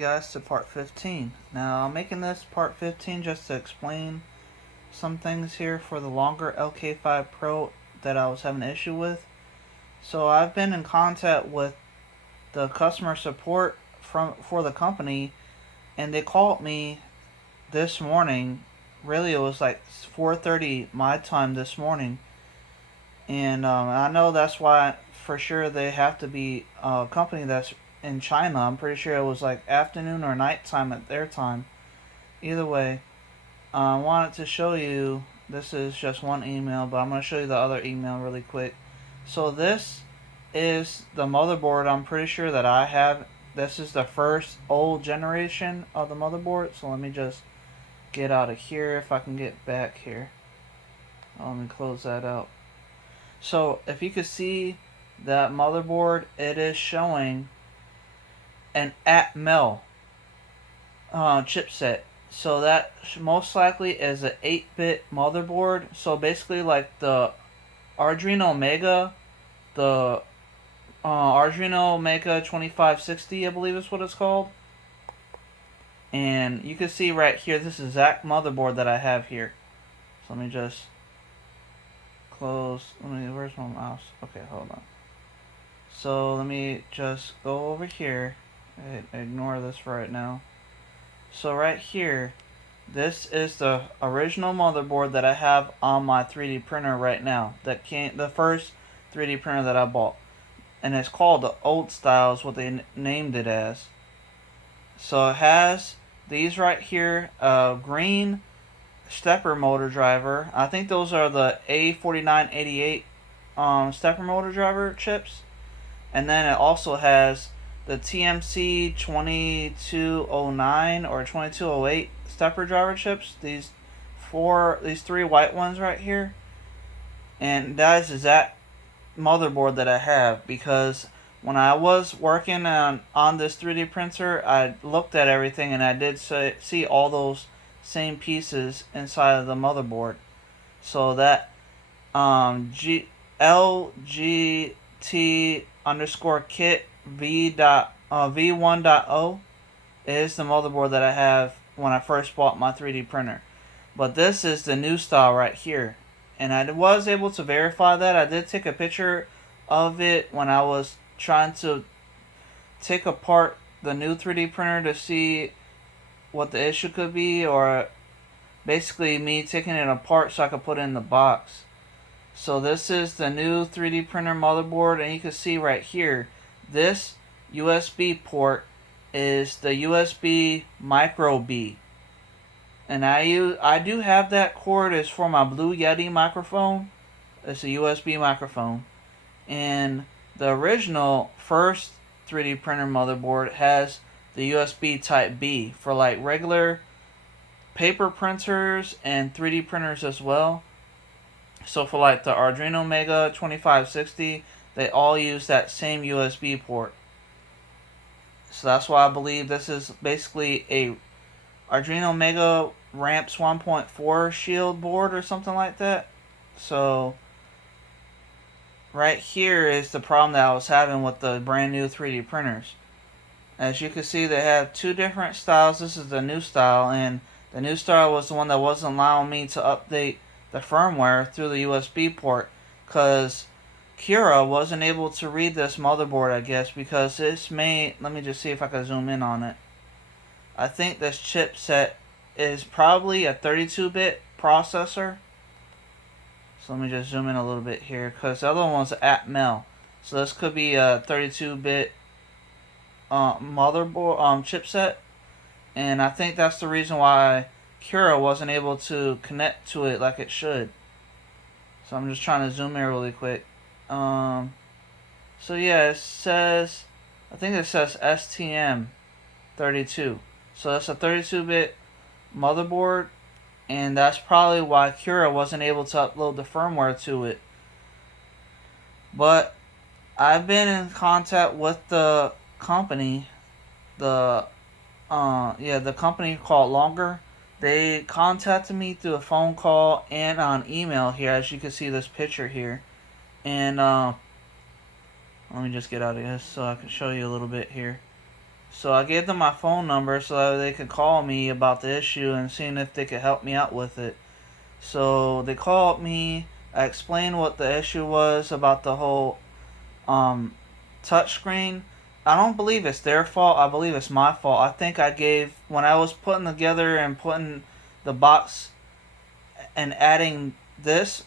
Guys, to part 15. Now I'm making this part 15 just to explain some things here for the longer lk5 Pro that I was having an issue with. So I've been in contact with the customer support for the company, and they called me this morning. Really, it was like 4:30 my time this morning, and I know that's why for sure they have to be a company that's in China. I'm pretty sure it was like afternoon or nighttime at their time. Either way, I wanted to show you. This is just one email, but I'm going to show you the other email really quick. So this is the motherboard. I'm pretty sure that I have. This is the first old generation of the motherboard. So let me just get out of here if I can get back here. Let me close that out. So if you could see that motherboard, it is showing an Atmel chipset. So that most likely is an 8-bit motherboard. So basically like the Arduino Mega, the Arduino Mega 2560, I believe is what it's called. And you can see right here, this is exact motherboard that I have here. So let me just close. Where's my mouse? Okay, hold on. So let me just go over here. Ignore this for right now. So right here, this is the original motherboard that I have on my 3D printer right now. The first 3D printer that I bought, and it's called the old style, is what they named it as. So it has these right here, green stepper motor driver. I think those are the A4988 stepper motor driver chips, and then it also has the TMC 2209 or 2208 stepper driver chips. These three white ones right here, and that is exact motherboard that I have, because when I was working on this 3D printer, I looked at everything and I did see all those same pieces inside of the motherboard. So that LGT underscore kit V1.0 is the motherboard that I have when I first bought my 3D printer. But this is the new style right here. And I was able to verify that. I did take a picture of it when I was trying to take apart the new 3D printer to see what the issue could be, or basically me taking it apart so I could put it in the box. So this is the new 3D printer motherboard, and you can see right here, this USB port is the USB Micro B. And I do have that cord. It's for my Blue Yeti microphone. It's a USB microphone. And the original first 3D printer motherboard has the USB Type B for like regular paper printers and 3D printers as well. So for like the Arduino Mega 2560, they all use that same USB port. So that's why I believe this is basically a Arduino Mega Ramps 1.4 shield board or something like that. So right here is the problem that I was having with the brand new 3D printers. As you can see, they have two different styles. This is the new style, and the new style was the one that wasn't allowing me to update the firmware through the USB port, because Cura wasn't able to read this motherboard, I guess, because it's made. Let me just see if I can zoom in on it. I think this chipset is probably a 32-bit processor. So let me just zoom in a little bit here, because the other one was Atmel. So this could be a 32-bit motherboard chipset, and I think that's the reason why Cura wasn't able to connect to it like it should. So I'm just trying to zoom in really quick. So yeah, it says, I think it says STM32. So that's a 32-bit motherboard, and that's probably why Cura wasn't able to upload the firmware to it. But I've been in contact with the company, the company called Longer. They contacted me through a phone call and on email here, as you can see this picture here. And let me just get out of this so I can show you a little bit here. So I gave them my phone number so that they could call me about the issue and seeing if they could help me out with it. So they called me. I explained what the issue was about the whole touchscreen. I don't believe it's their fault. I believe it's my fault. I think I gave, when I was putting together and putting the box and adding this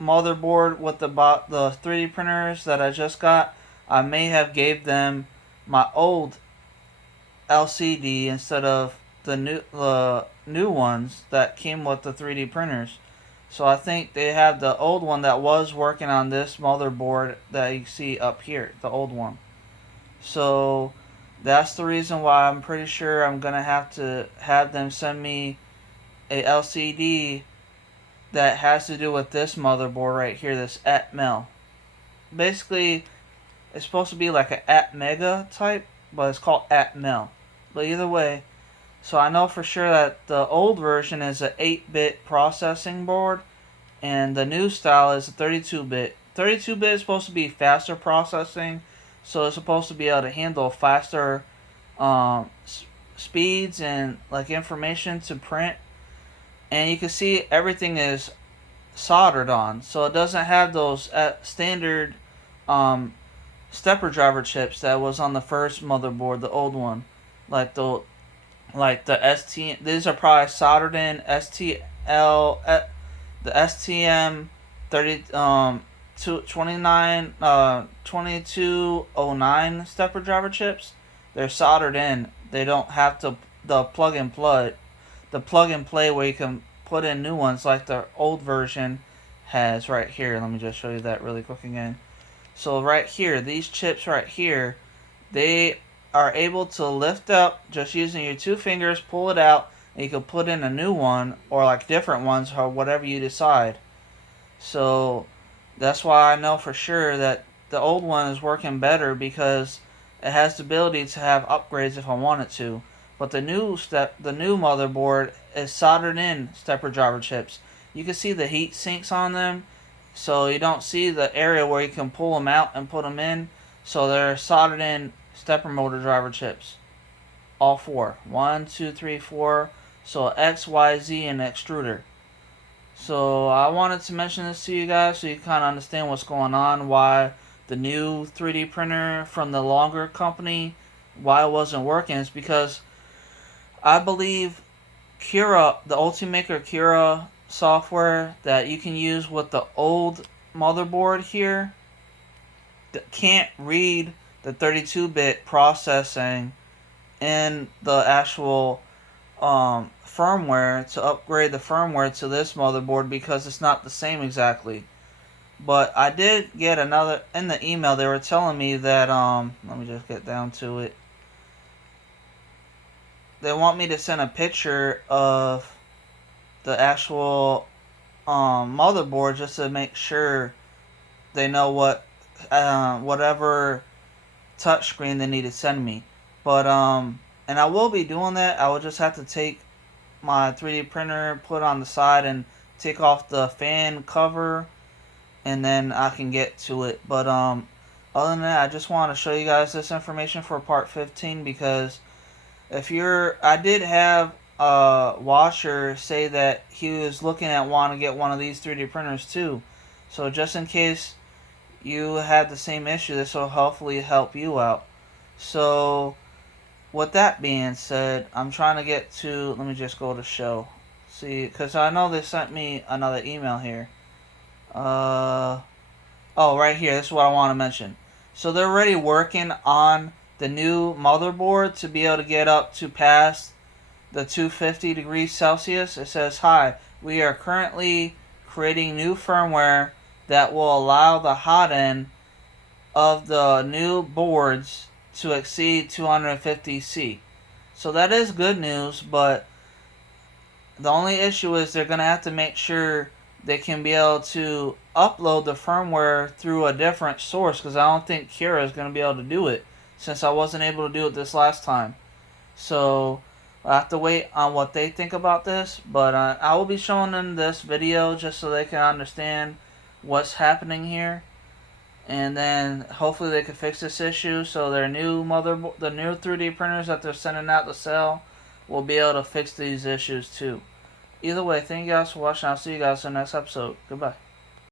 motherboard with the 3D printers that I just got, I may have gave them my old LCD instead of the new ones that came with the 3D printers. So I think they have the old one that was working on this motherboard that you see up here, the old one. So that's the reason why I'm pretty sure I'm gonna have to have them send me a LCD that has to do with this motherboard right here, this Atmel. Basically, it's supposed to be like an Atmega type, but it's called Atmel. But either way, so I know for sure that the old version is an 8-bit processing board, and the new style is a 32-bit. 32-bit is supposed to be faster processing, so it's supposed to be able to handle faster speeds and like information to print. And you can see everything is soldered on, so it doesn't have those standard stepper driver chips that was on the first motherboard, the old one, like the ST. These are probably soldered in STL, the STM 2209 stepper driver chips. They're soldered in. They don't have to the plug and play where you can put in new ones like the old version has right here. Let me just show you that really quick again. So right here, these chips right here, they are able to lift up just using your 2 fingers, pull it out, and you can put in a new one or like different ones or whatever you decide. So that's why I know for sure that the old one is working better because it has the ability to have upgrades if I want it to. But the new motherboard is soldered in stepper driver chips. You can see the heat sinks on them, so you don't see the area where you can pull them out and put them in. So they're soldered in stepper motor driver chips. All 4. 1, 2, 3, 4. So X, Y, Z, and extruder. So I wanted to mention this to you guys so you kind of understand what's going on, why the new 3D printer from the longer company, why it wasn't working. Is because I believe Cura, the Ultimaker Cura software that you can use with the old motherboard here, that can't read the 32-bit processing in the actual firmware to upgrade the firmware to this motherboard because it's not the same exactly. But I did get another, in the email they were telling me that, let me just get down to it. They want me to send a picture of the actual motherboard just to make sure they know what whatever touchscreen they need to send me. But and I will be doing that. I will just have to take my 3D printer, put it on the side, and take off the fan cover, and then I can get to it. But other than that, I just want to show you guys this information for part 15 because I did have a washer say that he was looking at wanting to get one of these 3D printers too. So just in case you had the same issue, this will hopefully help you out. So with that being said, I'm trying to get to, let me just go to show. See, because I know they sent me another email here. Oh, right here, this is what I want to mention. So they're already working on the new motherboard to be able to get up to past the 250 degrees Celsius. It says, "Hi, we are currently creating new firmware that will allow the hot end of the new boards to exceed 250 C." So that is good news, but the only issue is they're going to have to make sure they can be able to upload the firmware through a different source because I don't think Cura is going to be able to do it since I wasn't able to do it this last time. So I have to wait on what they think about this, but I will be showing them this video just so they can understand what's happening here. and then hopefully they can fix this issue so their new the new 3D printers that they're sending out to sell will be able to fix these issues too. Either way, thank you guys for watching. I'll see you guys in the next episode. Goodbye.